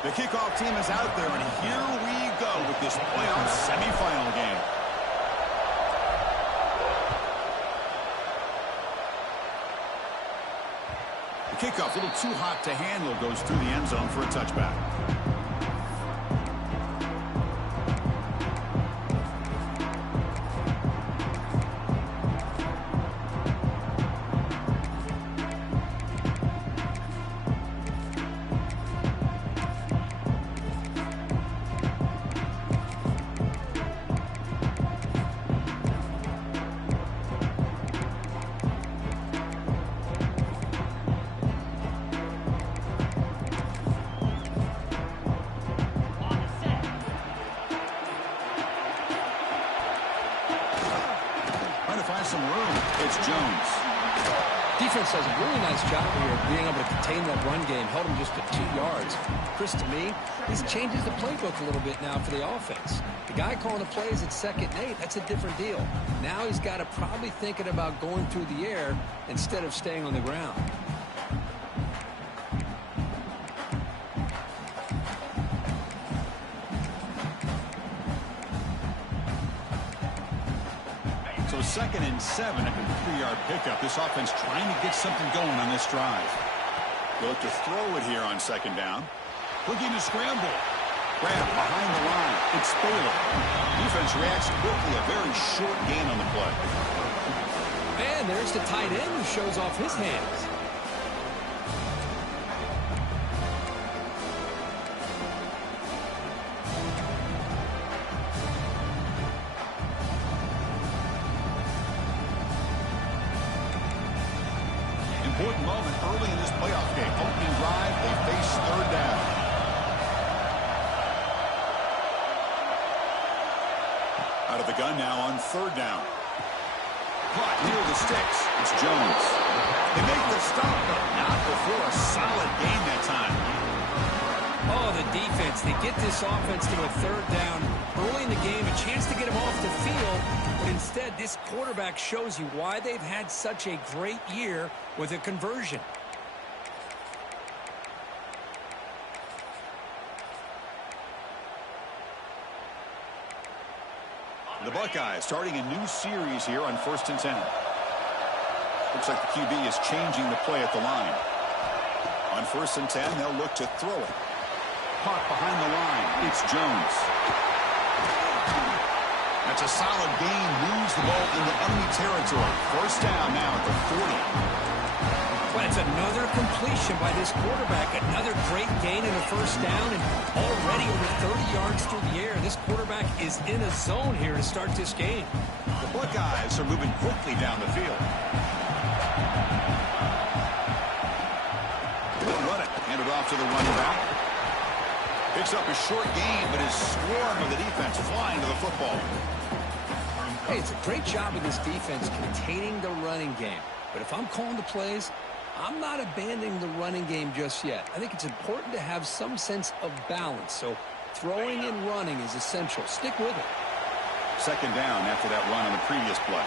The kickoff team is out there, and here we go with this playoff semifinal game. The kickoff, a little too hot to handle, goes through the end zone for a touchback. Some room. It's Jones. Defense does a really nice job here of being able to contain that run game. Held him just to 2 yards. Chris, to me, this changes the playbook a little bit now for the offense. The guy calling the plays at 2nd and 8, that's a different deal. Now he's got to probably thinking about going through the air instead of staying on the ground. So 2nd and 7 after the 3-yard pickup. This offense trying to get something going on this drive. They'll look to throw it here on 2nd down. Looking to scramble. Grab behind the line. It's Baylor. Defense reacts quickly. A very short gain on the play. And there's the tight end who shows off his hands. Important moment early in this playoff game. Opening drive, they face 3rd down. Out of the gun now on 3rd down. Caught near the sticks. It's Jones. They make the stop, but not before a solid gain that time. Oh, the defense. They get this offense to a 3rd down early in the game, a chance to get him off the field. But instead, this quarterback shows you why they've had such a great year with a conversion. The Buckeyes starting a new series here on 1st and 10. Looks like the QB is changing the play at the line. On 1st and 10, they'll look to throw it. Caught behind the line. It's Jones. That's a solid gain. Moves the ball into enemy territory. 1st down now at the 40. Well, it's another completion by this quarterback. Another great gain in a 1st down, and already over 30 yards through the air. This quarterback is in a zone here to start this game. The Buckeyes are moving quickly down the field. They'll run it. Hand it off to the running back. Picks up a short gain, but his swarm of the defense flying to the football. Hey, it's a great job of this defense containing the running game. But if I'm calling the plays, I'm not abandoning the running game just yet. I think it's important to have some sense of balance. So throwing and running is essential. Stick with it. 2nd down after that run on the previous play.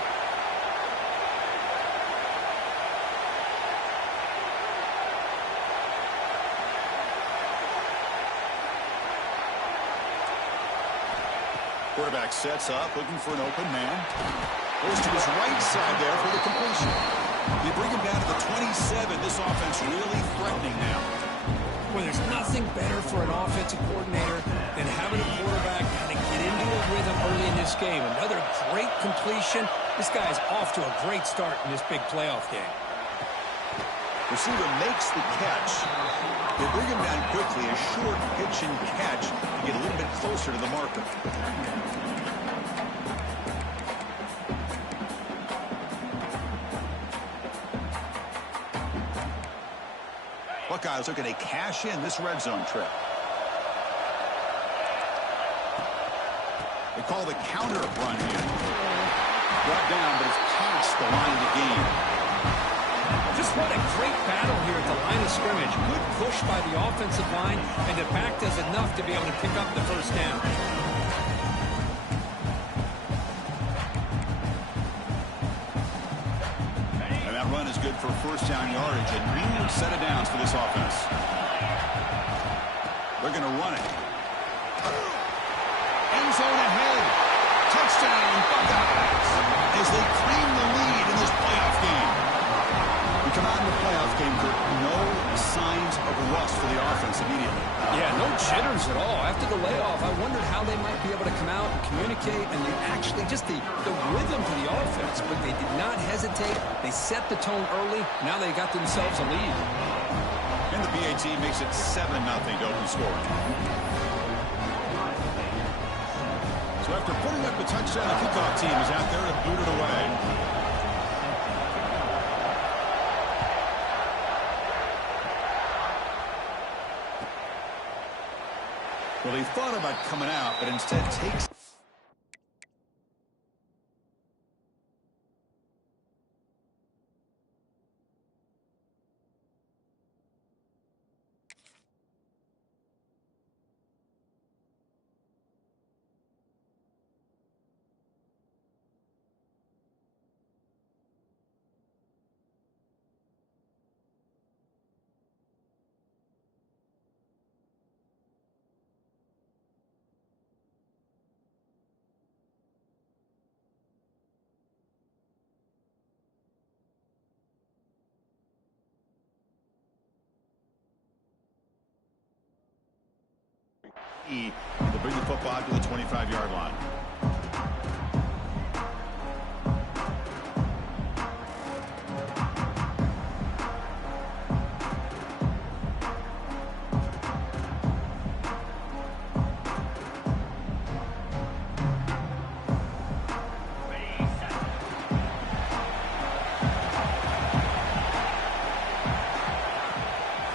Quarterback sets up, looking for an open man. Goes to his right side there for the completion. They bring him down to the 27. This offense really threatening now. Well, there's nothing better for an offensive coordinator than having a quarterback kind of get into a rhythm early in this game. Another great completion. This guy's off to a great start in this big playoff game. Receiver makes the catch. They bring him down quickly. A short pitch and catch to get a little bit closer to the marker. Buckeyes looking to cash in this red zone trip. They call the counter run here. Brought down, but it's past the line of the game. Just what a great battle here at the line of scrimmage. Good push by the offensive line, and the back does enough to be able to pick up the 1st down. And that run is good for 1st down yardage. A new set of downs for this offense. They're going to run it. End zone ahead. Touchdown, Buckeyes, as they claim the lead in this playoff game. We come out in the playoff game, Kurt, no signs of rust for the offense immediately. Yeah, no jitters at all. After the layoff, I wondered how they might be able to come out and communicate, and they actually just the rhythm to the offense, but they did not hesitate. They set the tone early. Now they got themselves a lead. And the BAT makes it 7-0 to open scoring. So after putting up the touchdown, the kickoff team is out there to boot it away. Well, he thought about coming out, but instead takes... to bring the football to the 25-yard line.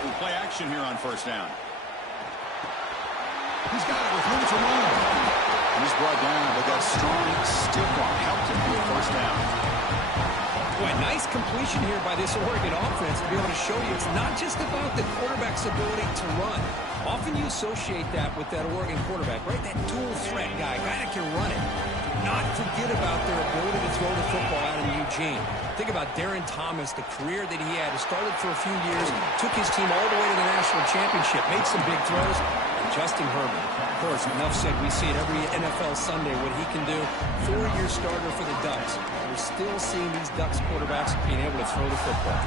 We'll play action here on first down. He's got it with room to run. And he's brought down, but that strong stiff arm helped him with first down. Boy, nice completion here by this Oregon offense to be able to show you it's not just about the quarterback's ability to run. Often you associate that with that Oregon quarterback, right? That dual threat guy that can run it. Do not forget about their ability to throw the football out in Eugene. Think about Darren Thomas, the career that he had. He started for a few years, took his team all the way to the national championship, made some big throws. Justin Herbert. Of course, enough said, we see it every NFL Sunday what he can do. 4-year starter for the Ducks. We're still seeing these Ducks quarterbacks being able to throw the football.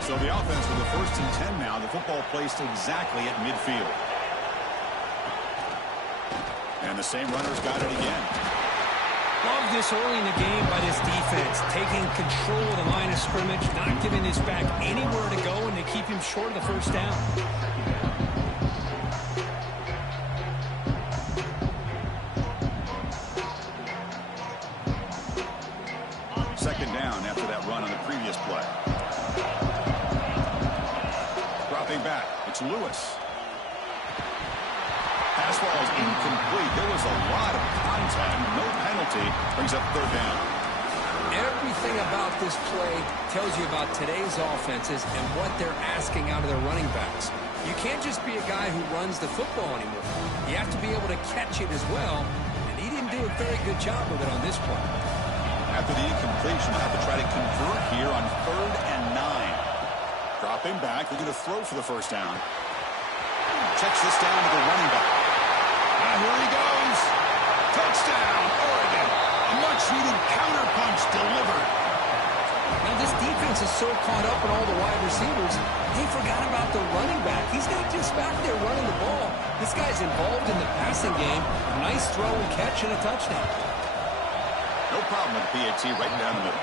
So the offense with the 1st and 10 now. The football placed exactly at midfield. And the same runner's got it again. Love this early in the game by this defense. Taking control of the line of scrimmage, not giving his back anywhere to go, and to keep him short of the first down. Second down after that run on the previous play. Dropping back, it's Lewis. Pass ball is incomplete. There was a lot of contact. No penalty. Brings up third down. Everything about this play tells you about today's offenses and what they're asking out of their running backs. You can't just be a guy who runs the football anymore. You have to be able to catch it as well, and he didn't do a very good job of it on this play. After the incompletion, they'll have to try to convert here on 3rd and 9. Dropping back. They're going to throw for the first down. Checks this down to the running back. And here he goes. Touchdown, Oregon. A much-needed counterpunch delivered. Now, this defense is so caught up in all the wide receivers, they forgot about the running back. He's not just back there running the ball. This guy's involved in the passing game. Nice throw and catch and a touchdown. No problem with the PAT right down the middle.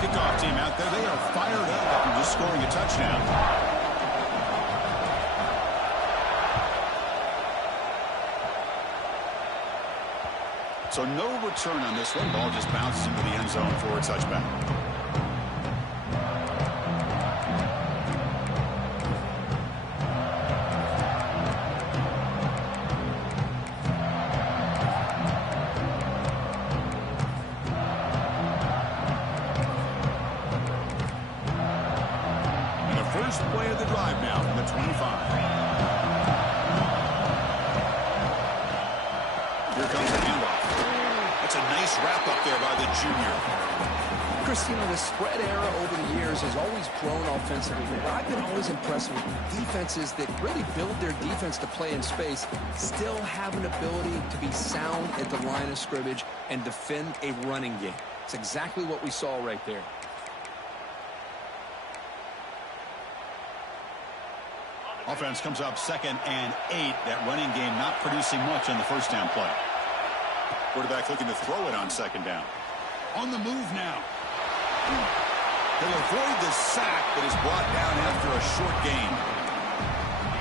Kickoff team out there. They are fired up after just scoring a touchdown. So no return on this one. Ball just bounces into the end zone for a touchback. And the first play of the drive now from the 25. Here comes the handoff. That's a nice wrap up there by the junior. Chris, you know, the spread era over the years has always grown offensively, but I've been always impressed with defenses that really build their defense to play in space, still have an ability to be sound at the line of scrimmage and defend a running game. It's exactly what we saw right there. Offense comes up 2nd and 8. That running game not producing much on the first down play. Quarterback looking to throw it on 2nd down. On the move now. He'll avoid the sack, but is brought down after a short gain.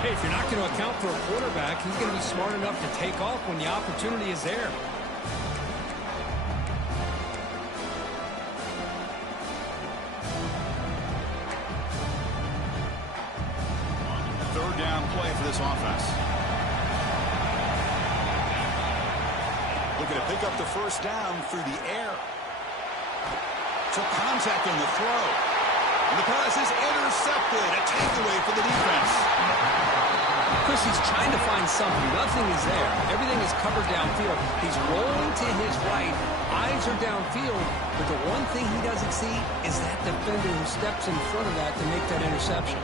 Hey, if you're not going to account for a quarterback, he's going to be smart enough to take off when the opportunity is there. Third down play for this offense. Looking to pick up the first down through the air. Took contact on the throw. And the pass is intercepted. A takeaway for the defense. Chris, he's trying to find something. Nothing is there. Everything is covered downfield. He's rolling to his right. Eyes are downfield. But the one thing he doesn't see is that defender who steps in front of that to make that interception.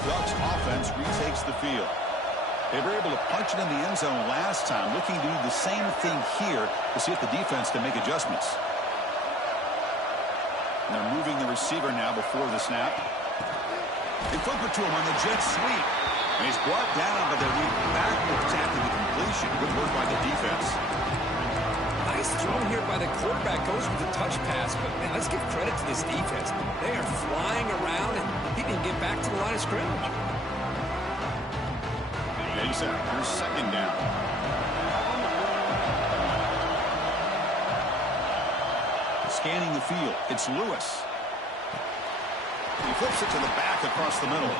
Ducks offense retakes the field. They were able to punch it in the end zone last time, looking to do the same thing here to see if the defense can make adjustments. And they're moving the receiver now before the snap. They flip it to him on the jet sweep. And he's brought down, but they lead backwards after the completion. Good work by the defense. Nice throw here by the quarterback. Goes with the touch pass, but man, let's give credit to this defense. They are flying around, and he didn't get back to the line of scrimmage. Exactly. Here's 2nd down. Scanning the field, it's Lewis. He flips it to the back across the middle.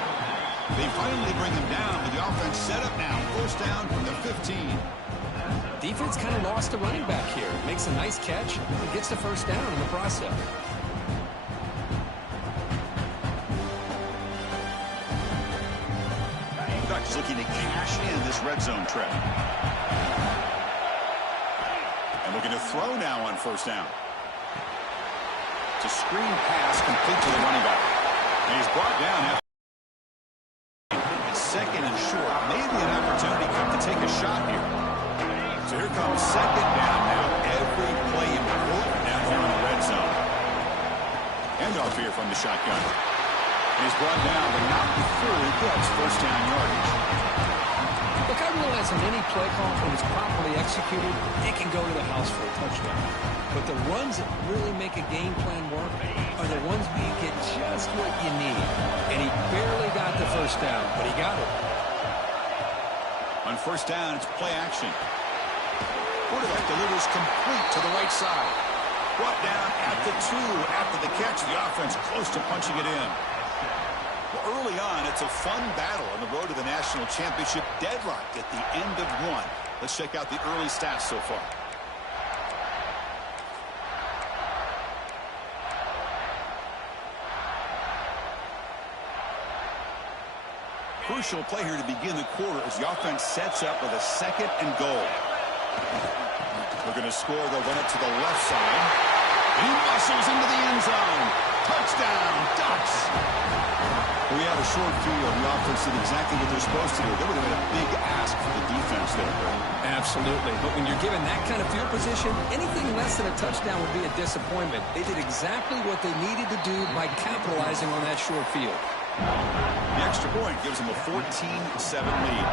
They finally bring him down, but the offense set up now. First down from the 15. Defense kind of lost the running back here. Makes a nice catch and gets the first down in the process. Ducks looking to cash in this red zone trip. And looking to throw now on first down. It's a screen pass complete to the running back. And he's brought down. It's 2nd and short. Maybe an opportunity to take a shot here. So here comes 2nd down now. Every play important down here in the red zone. Handoff here from the shotgun. And he's brought down, but not before he gets first down yardage. Look, I realize in any play call, when it's properly executed, it can go to the house for a touchdown. But the runs that really make a game plan work are the ones where you get just what you need. And he barely got the first down, but he got it. On first down, it's play action. Quarterback delivers complete to the right side. Brought down at the 2 after the catch. The offense close to punching it in. Well, early on, it's a fun battle on the road to the national championship. Deadlocked at the end of one. Let's check out the early stats so far. Crucial play here to begin the quarter as the offense sets up with a 2nd and goal. They're going to score. They'll run it to the left side. He muscles into the end zone. Touchdown, Ducks. We had a short field. The offense did exactly what they're supposed to do. That would have been a big ask for the defense there. Absolutely. But when you're given that kind of field position, anything less than a touchdown would be a disappointment. They did exactly what they needed to do by capitalizing on that short field. The extra point gives them a 14-7 lead.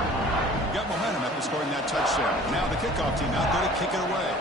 Got momentum after scoring that touchdown. Now the kickoff team out there to kick it away.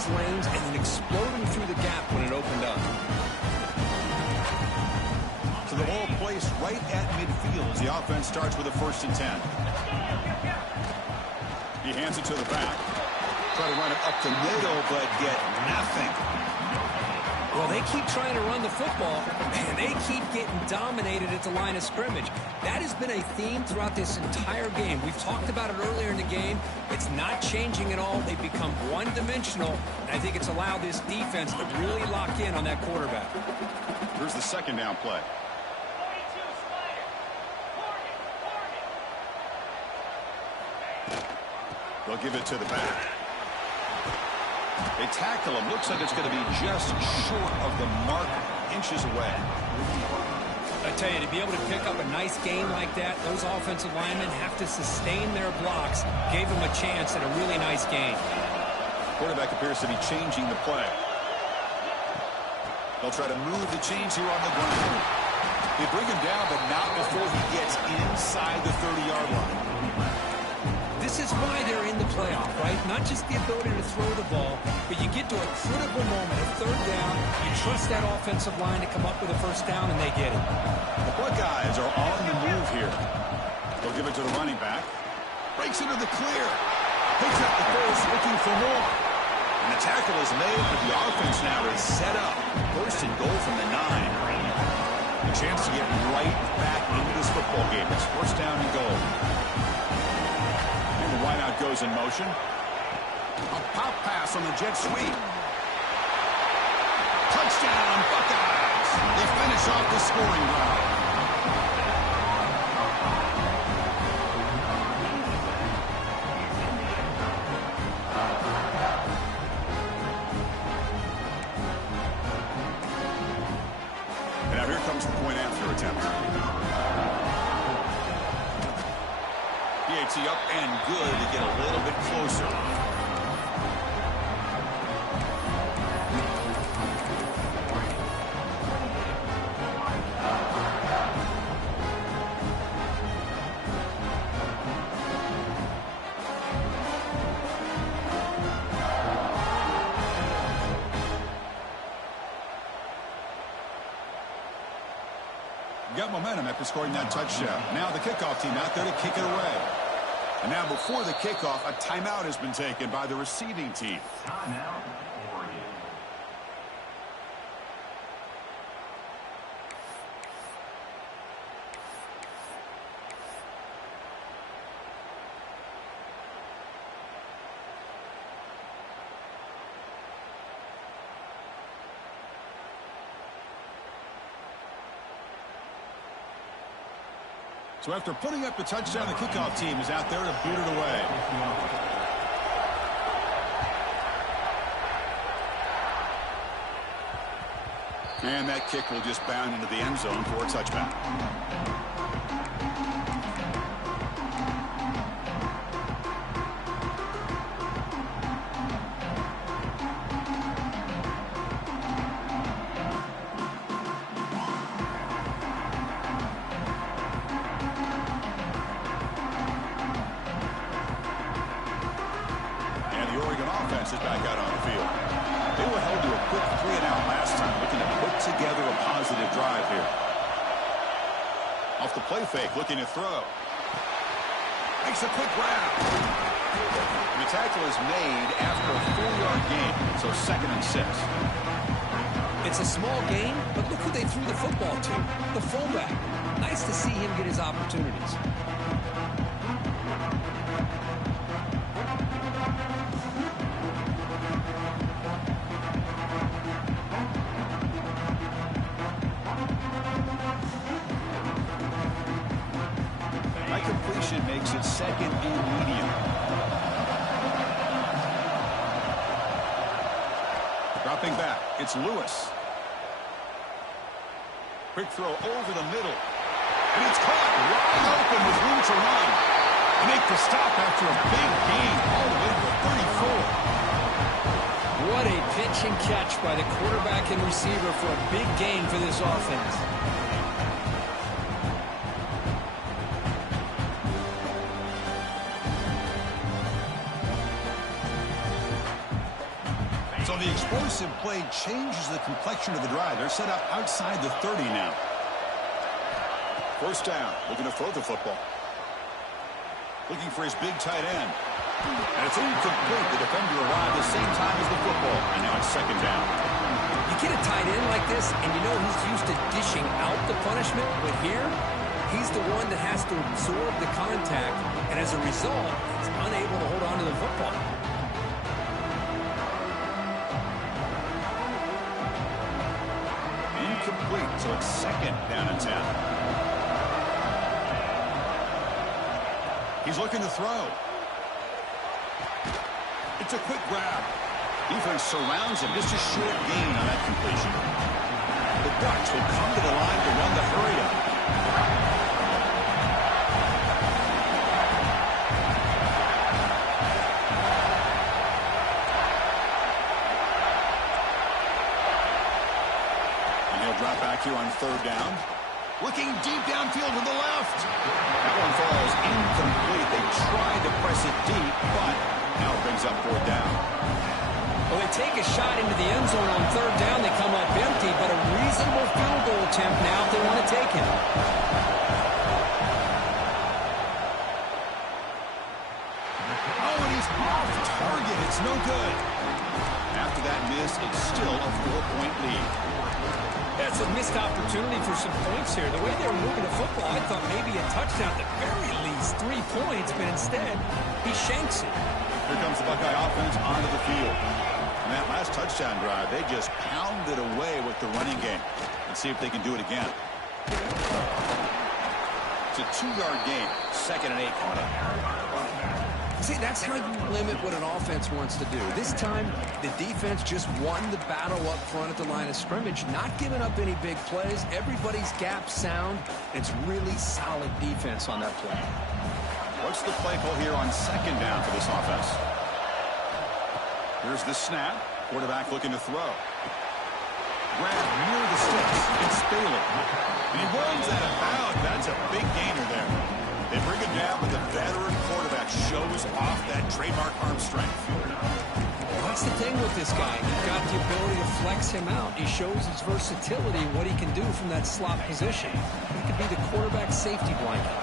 his lanes and then exploding through the gap when it opened up. So the ball placed right at midfield as the offense starts with a 1st and 10. He hands it to the back. Try to run it up the middle, but get nothing. Well, they keep trying to run the football, and they keep getting dominated at the line of scrimmage. That has been a theme throughout this entire game. We've talked about it earlier in the game. It's not changing at all. They've become one-dimensional, and I think it's allowed this defense to really lock in on that quarterback. Here's the 2nd down play. They'll give it to the back. They tackle him. Looks like it's going to be just short of the mark, inches away. I tell you, to be able to pick up a nice gain like that, those offensive linemen have to sustain their blocks. Gave them a chance at a really nice gain. Quarterback appears to be changing the play. They'll try to move the chains here on the ground. They bring him down, but not before he gets inside the 30-yard line. This is why they're in the playoff, right? Not just the ability to throw the ball, but you get to a critical moment, a 3rd down, you trust that offensive line to come up with a 1st down, and they get it. The Buckeyes are on the move here. They'll give it to the running back. Breaks into the clear. Picks up the first, looking for more. And the tackle is made, but the offense now is set up. 1st and goal from the 9. A chance to get right back into this football game. It's 1st down and goal. Wideout goes in motion. A pop pass on the jet sweep. Touchdown, Buckeyes. They finish off the scoring drive. And now here comes the point after attempt. PAT up and good to get a little bit closer. Got momentum after scoring that touchdown. Now the kickoff team out there to kick it away. And now before the kickoff, a timeout has been taken by the receiving team. Timeout, Oregon. So after putting up the touchdown, the kickoff team is out there to boot it away. And that kick will just bound into the end zone for a touchback. Is back out on the field. They were held to a quick 3-and-out last time, looking to put together a positive drive here. Off the play fake, looking to throw. Makes a quick grab. The tackle is made after a 4-yard gain, so 2nd and 6. It's a small game, but look who they threw the football to. The fullback. Nice to see him get his opportunities. Completion makes it 2nd and medium. Dropping back, it's Lewis. Quick throw over the middle. And it's caught wide open with room to run. They make the stop after a big gain all the way to 34. What a pitch and catch by the quarterback and receiver for a big gain for this offense. explosive play changes the complexion of the drive. They're set up outside the 30 now. First down, looking to throw the football. Looking for his big tight end. And it's incomplete. The defender arrived the same time as the football. And now it's second down. You get a tight end like this, and you know he's used to dishing out the punishment. But here, he's the one that has to absorb the contact. And as a result, he's unable to hold on to the football. Incomplete. So it's second down and 10. He's looking to throw. It's a quick grab. Defense surrounds him. Just a short gain on that completion. The Ducks will come to the line to run the hurry up. And he'll drop back here on third down. Looking deep downfield to the left. That one falls incomplete. They tried to press it deep, but now it brings up fourth down. Well, they take a shot into the end zone on third down. They come up empty, but a reasonable field goal attempt now if they want to take him. Oh, and he's off target. It's no good. After that miss, it's still a 4-point lead. That's a missed opportunity for some points here. The way they were moving the football, I thought maybe a touchdown at the very least, 3 points, but instead, he shanks it. Here comes the Buckeye offense onto the field. And that last touchdown drive, they just pounded away with the running game. Let's see if they can do it again. It's a 2-yard gain. 2nd and 8 coming up. See, that's how you limit what an offense wants to do. This time, the defense just won the battle up front at the line of scrimmage, not giving up any big plays. Everybody's gap sound. It's really solid defense on that play. What's the play call here on second down for this offense? Here's the snap. Quarterback looking to throw. Grab near the sticks. It's Baylor. And he runs that about. That's a big gainer there. They bring it down, but the veteran quarterback shows off that trademark arm strength. That's the thing with this guy. You've got the ability to flex him out. He shows his versatility, what he can do from that slot position. He could be the quarterback safety blanket.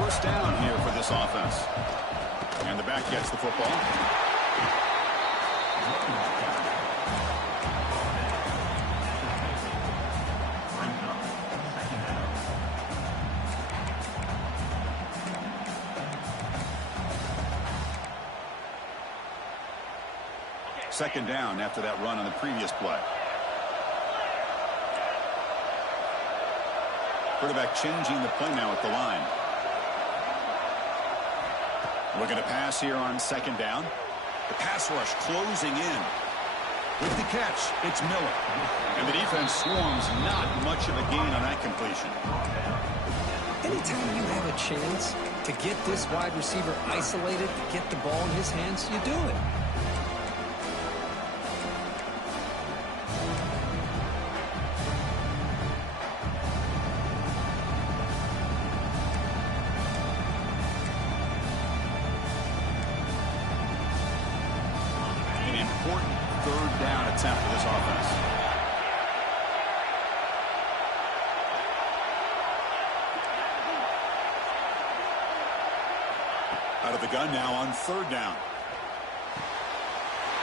First down here for this offense. And the back gets the football. Second down after that run on the previous play. Quarterback changing the play now at the line. Looking to pass here on second down. The pass rush closing in. With the catch, it's Miller. And the defense swarms, not much of a gain on that completion. Anytime you have a chance to get this wide receiver isolated, to get the ball in his hands, you do it. Attempt for this offense. Out of the gun now on third down.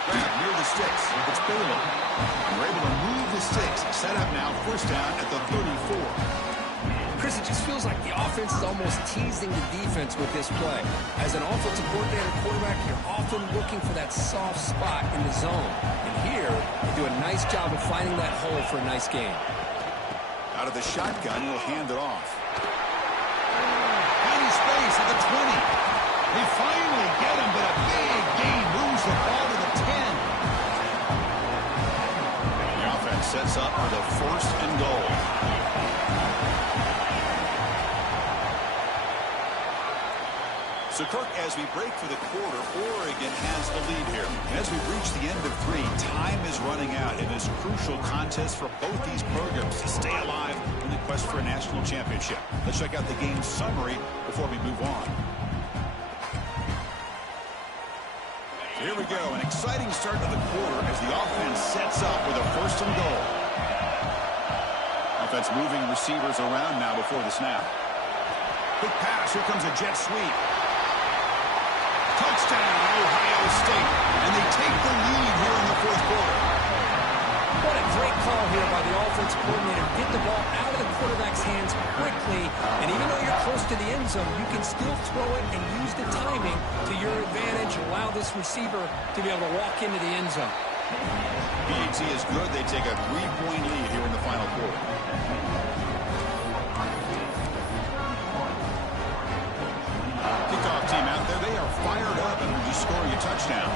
Grab near the sticks. It's Baylor. And we're able to move the sticks. Set up now, first down at the 34. Chris, it just feels like the offense is almost teasing the defense with this play. As an offensive coordinator quarterback, you're often looking for that soft spot in the zone. And here, they do a nice job of finding that hole for a nice gain. Out of the shotgun, he'll hand it off. Tiny space at the 20. They finally get him, but a big gain moves the ball to the 10. The offense sets up for the first and goal. So, Kirk, as we break for the quarter, Oregon has the lead here. And as we reach the end of 3, time is running out in this crucial contest for both these programs to stay alive in the quest for a national championship. Let's check out the game summary before we move on. Here we go, an exciting start to the quarter as the offense sets up with a first and goal. Offense moving receivers around now before the snap. Quick pass, here comes a jet sweep. Touchdown, Ohio State, and they take the lead here in the fourth quarter. What a great call here by the offensive coordinator. Get the ball out of the quarterback's hands quickly, and even though you're close to the end zone, you can still throw it and use the timing to your advantage and allow this receiver to be able to walk into the end zone. PAT is good. They take a 3-point lead here in the final quarter. Kickoff team out there. They are fired up after just scoring a touchdown.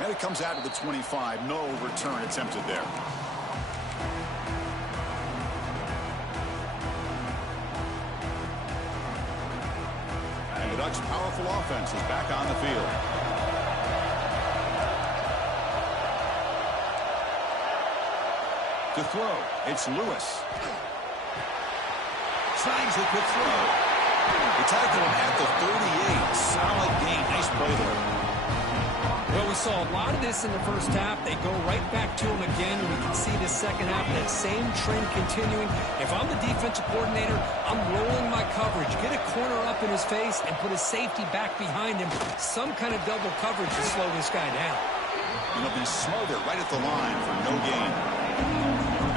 And it comes out to the 25. No return attempted there. And the Ducks' powerful offense is back on the field. To throw, it's Lewis. Tries the quick throw. They tackle him at the 38. Solid gain. Nice play there. Well, we saw a lot of this in the first half. They go right back to him again. We can see the second half, that same trend continuing. If I'm the defensive coordinator, I'm rolling my coverage. Get a corner up in his face and put a safety back behind him. Some kind of double coverage to slow this guy down. And they'll be smothered right at the line for no gain.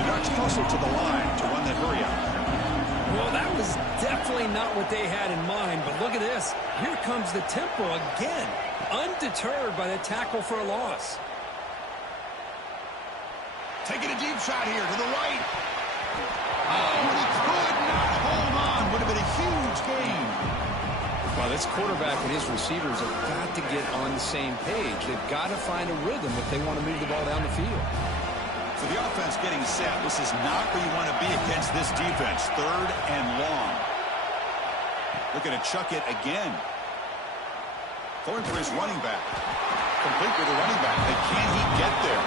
The Ducks hustle to the line to run that hurry up. Well, that was definitely not what they had in mind, but look at this. Here comes the tempo again, undeterred by the tackle for a loss. Taking a deep shot here to the right. Oh, and he could not hold on. Would have been a huge gain. Well, this quarterback and his receivers have got to get on the same page. They've got to find a rhythm if they want to move the ball down the field. So the offense getting set. This is not where you want to be against this defense. Third and long. Looking to chuck it again. Going for his running back. Complete with the running back. Can he get there?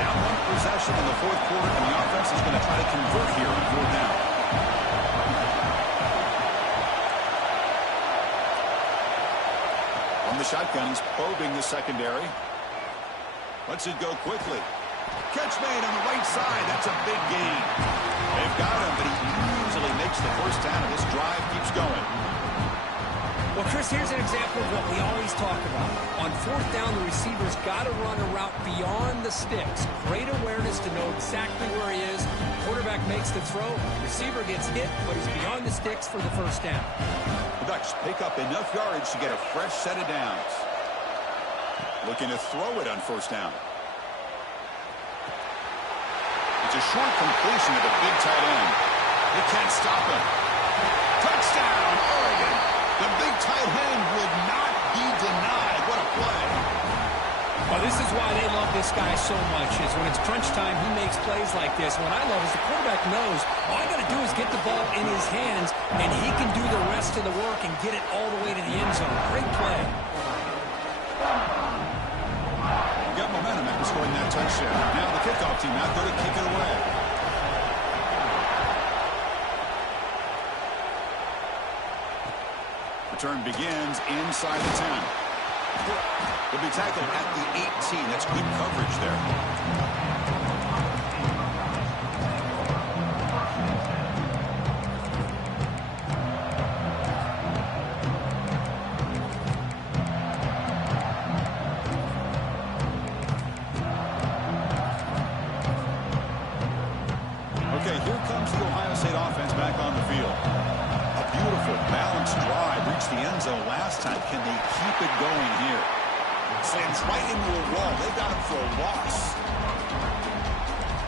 Now one possession in the fourth quarter, and the offense is going to try to convert here on fourth down. From the shotgun, he's probing the secondary. Lets it go quickly. Catch made on the right side. That's a big gain. They've got him, but he easily makes the first down, and this drive keeps going. Well, Chris, here's an example of what we always talk about. On fourth down, the receiver's got to run a route beyond the sticks. Great awareness to know exactly where he is. Quarterback makes the throw. Receiver gets hit, but he's beyond the sticks for the first down. The Ducks pick up enough yardage to get a fresh set of downs. Looking to throw it on first down. It's a short completion to the big tight end. They can't stop him. Touchdown, Oregon. The big tight end would not be denied. What a play. Well, this is why they love this guy so much, is when it's crunch time, he makes plays like this. What I love is the quarterback knows all I got to do is get the ball in his hands, and he can do the rest of the work and get it all the way to the end zone. Great play. Got momentum after scoring that touchdown. Now the kickoff team out there to kick it away. Return begins inside the 10. Will be tackled at the 18. That's good coverage there. Okay, here comes the Ohio State offense back on the field. A beautiful, balanced drive. Reached the end zone last time. Can they keep it going here? Slams right into a wall. They got him for a loss.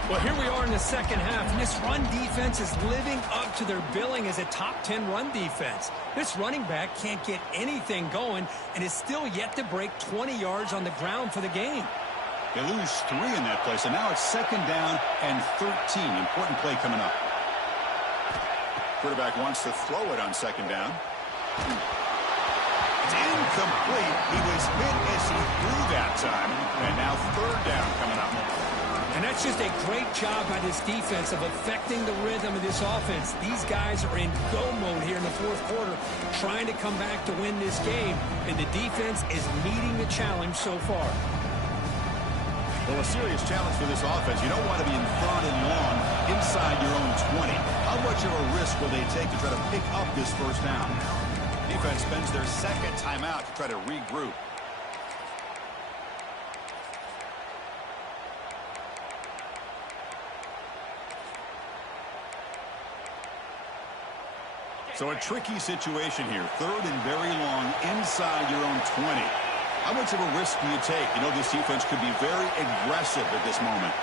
Well, here we are in the second half, and this run defense is living up to their billing as a top 10 run defense. This running back can't get anything going and is still yet to break 20 yards on the ground for the game. They lose 3 in that play, so now it's second down and 13. Important play coming up. Quarterback wants to throw it on second down. It's incomplete. He was hit as he threw that time. And now third down coming up. And that's just a great job by this defense of affecting the rhythm of this offense. These guys are in go mode here in the fourth quarter, trying to come back to win this game, and the defense is meeting the challenge so far. Well, a serious challenge for this offense. You don't want to be in third and long inside your own 20. How much of a risk will they take to try to pick up this first down? Defense spends their second timeout to try to regroup. So a tricky situation here. Third and very long inside your own 20. How much of a risk do you take? You know, this defense could be very aggressive at this moment.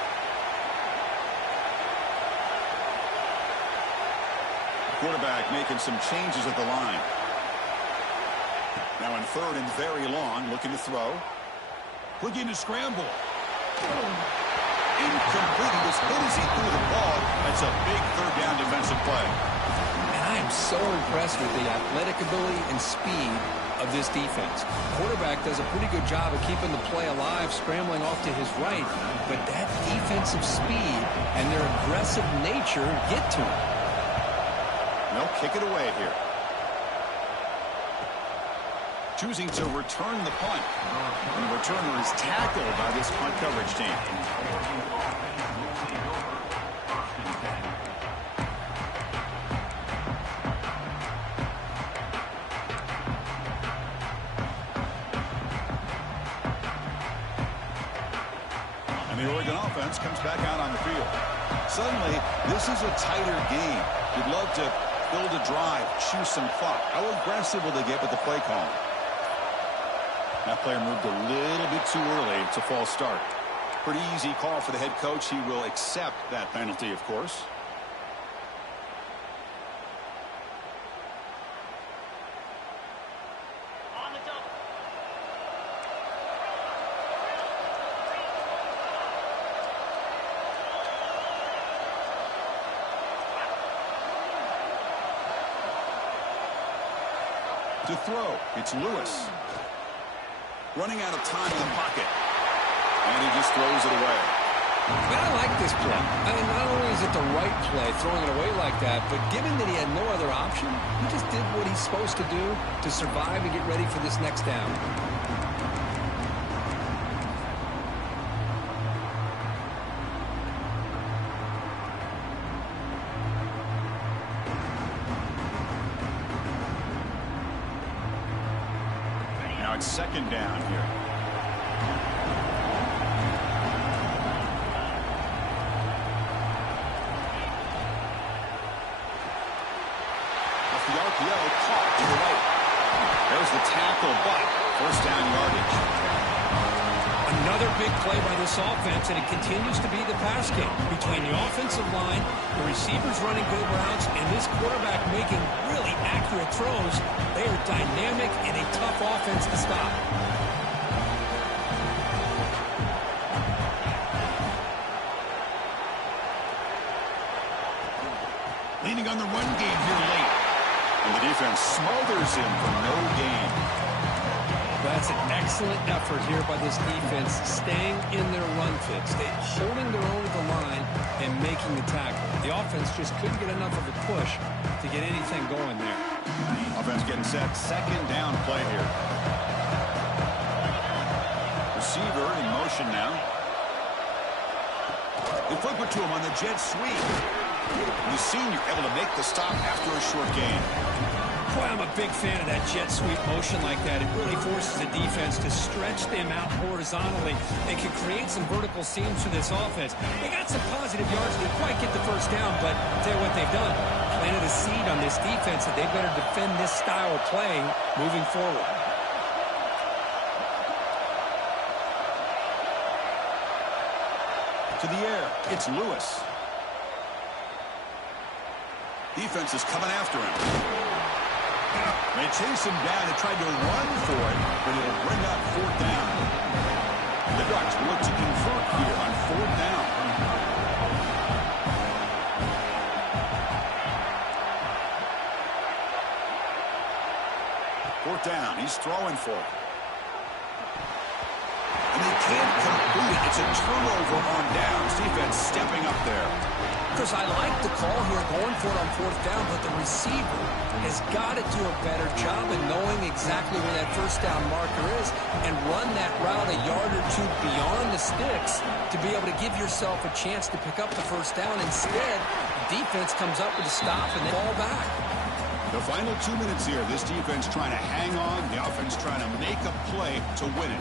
Quarterback making some changes at the line. Now in third and very long, looking to throw. Looking to scramble. Incomplete. He was hit as he threw the ball. That's a big third down defensive play. I am so impressed with the athletic ability and speed of this defense. Quarterback does a pretty good job of keeping the play alive, scrambling off to his right, but that defensive speed and their aggressive nature get to him. They'll kick it away here. Choosing to return the punt. And the returner is tackled by this punt coverage team. The Oregon offense comes back out on the field. Suddenly, this is a tighter game. You'd love to build a drive, choose some clock. How aggressive will they get with the play call? That player moved a little bit too early. It's a false start. Pretty easy call for the head coach. He will accept that penalty, of course. To throw, it's Lewis. Running out of time in the pocket. And he just throws it away. But I like this play. I mean, not only is it the right play, throwing it away like that, but given that he had no other option, he just did what he's supposed to do to survive and get ready for this next down. It's second down here. Off the RPO, caught to the right. There's the tackle, but first down yardage. Another big play by this offense, and it continues to be the pass game between the offensive line, the receivers running good routes, and this quarterback making really accurate throws. They are dynamic and a tough offense to stop. Leaning on the run game here late. And the defense smothers him for no gain. That's an excellent effort here by this defense, staying in their run fits, holding their own at the line and making the tackle. The offense just couldn't get enough of a push to get anything going there. Offense getting set. Second down play here. Receiver in motion now. They flip it to him on the jet sweep. The senior able to make the stop after a short gain. Boy, I'm a big fan of that jet sweep motion like that. It really forces the defense to stretch them out horizontally and can create some vertical seams for this offense. They got some positive yards. They didn't quite get the first down, but I'll tell you what they've done. Planted a seed on this defense that they better defend this style of playing moving forward. To the air, it's Lewis. Defense is coming after him. They chase him down and tried to run for it, but it'll bring up fourth down. The Ducks look to convert here on fourth down. Fourth down, he's throwing for it. And they can't complete It's a turnover on downs. Defense stepping up there. Chris, I like the call here, going for it on fourth down, but the receiver has got to do a better job of knowing exactly where that first down marker is and run that route a yard or two beyond the sticks to be able to give yourself a chance to pick up the first down. Instead, the defense comes up with a stop and then fall back. The final 2 minutes here. This defense trying to hang on. The offense trying to make a play to win it.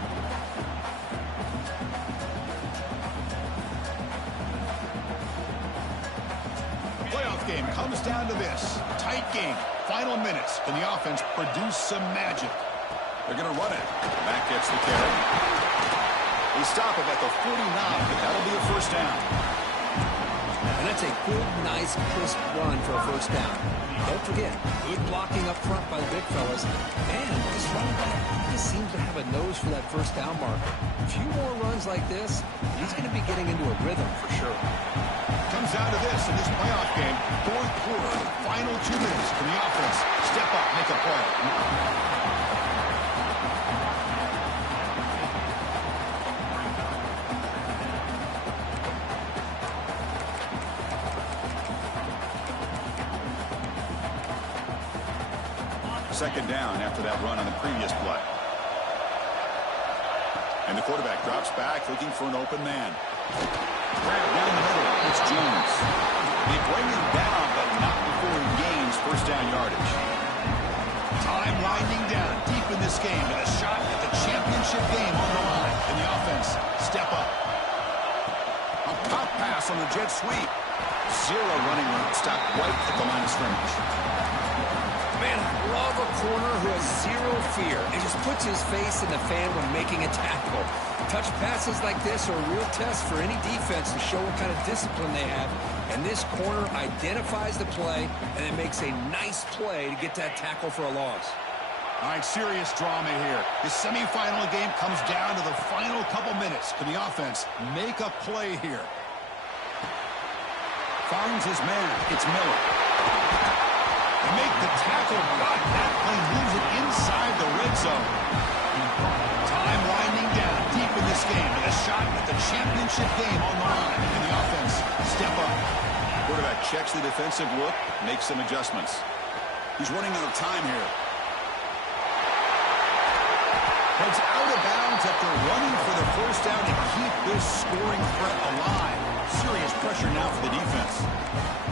Game comes down to this. Tight game. Final minutes. Can the offense produce some magic? They're going to run it. Back gets the carry. They stop him at the 49, but that'll be a first down. And that's a good, nice, crisp run for a first down. Don't forget, good blocking up front by the big fellas. And this running back just seems to have a nose for that first down marker. A few more runs like this, he's going to be getting into a rhythm for sure. Comes down to this in this playoff game. Fourth quarter, final 2 minutes. Can the offense step up, make a play? Second down after that run on the previous play. And the quarterback drops back looking for an open man. Grab down the middle. It's Jones. They bring him down, but not before he gains first down yardage. Time winding down deep in this game, and a shot at the championship game on the line. Can the offense step up? A pop pass on the jet sweep. Zero running room. Stopped right at the line of scrimmage. Man, I love a corner who has zero fear and just puts his face in the fan when making a tackle. Touch passes like this are a real test for any defense to show what kind of discipline they have. And this corner identifies the play and it makes a nice play to get that tackle for a loss. All right, serious drama here. The semifinal game comes down to the final couple minutes. Can the offense make a play here? Finds his man. It's Miller. They make the tackle, but that play moves it inside the red zone. Time winding down deep in this game with a shot at the championship game on the line. And the offense step up. Quarterback checks the defensive look, makes some adjustments. He's running out of time here. Heads out of bounds after running for the first down to keep this scoring threat alive. Serious pressure now for the defense.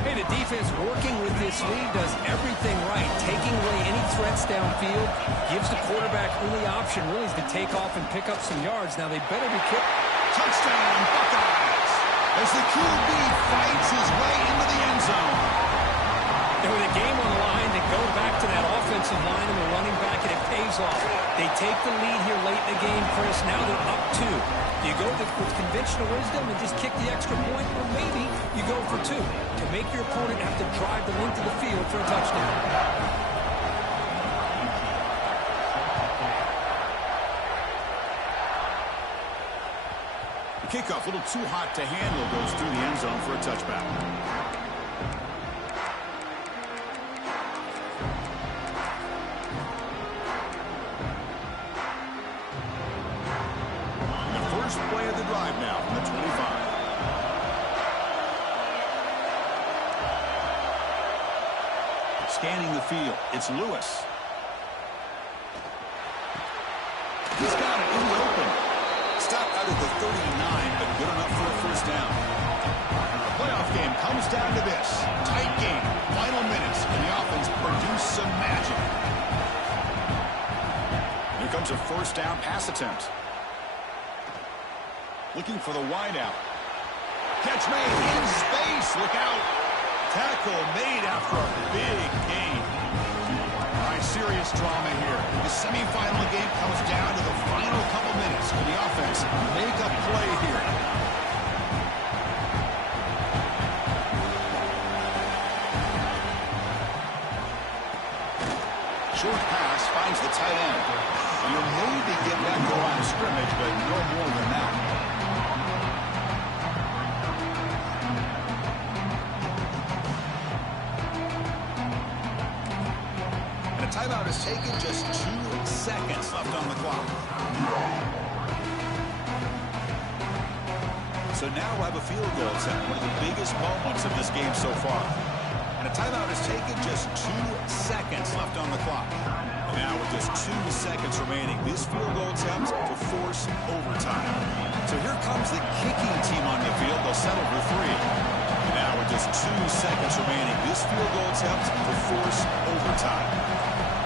Hey, the defense working with this lead does everything right. Taking away any threats downfield, gives the quarterback only option really is to take off and pick up some yards. Now they better be kicked. Touchdown, Buckeyes! As the QB fights his way into the end zone. And with a game on the line, they go back to that offensive line and the running back, and it pays off. They take the lead here late in the game, Chris. Now they're up 2. Do you go with conventional wisdom and just kick the extra point? Or maybe you go for 2 to make your opponent have to drive the length of the field for a touchdown. The kickoff, a little too hot to handle, goes through the end zone for a touchback. Play of the drive now from the 25. Scanning the field, it's Lewis. He's got it in the open. Stop out at the 39, but good enough for a first down. The playoff game comes down to this. Tight game, final minutes, and the offense produce some magic. Here comes a first down pass attempt. Looking for the wideout. Catch made in space. Look out. Tackle made after a big gain. All right, serious drama here. The semifinal game comes down to the final couple minutes. Can the offense make a play here? Short pass finds the tight end. And you'll maybe get that goal line of scrimmage, but no more than that. Timeout is taken, just 2 seconds left on the clock. So now we'll have a field goal attempt, one of the biggest moments of this game so far. And a timeout is taken, just 2 seconds left on the clock. And now with just 2 seconds remaining, this field goal attempt to force overtime. So here comes the kicking team on the field. They'll settle for 3. And now with just 2 seconds remaining, this field goal attempt to force overtime.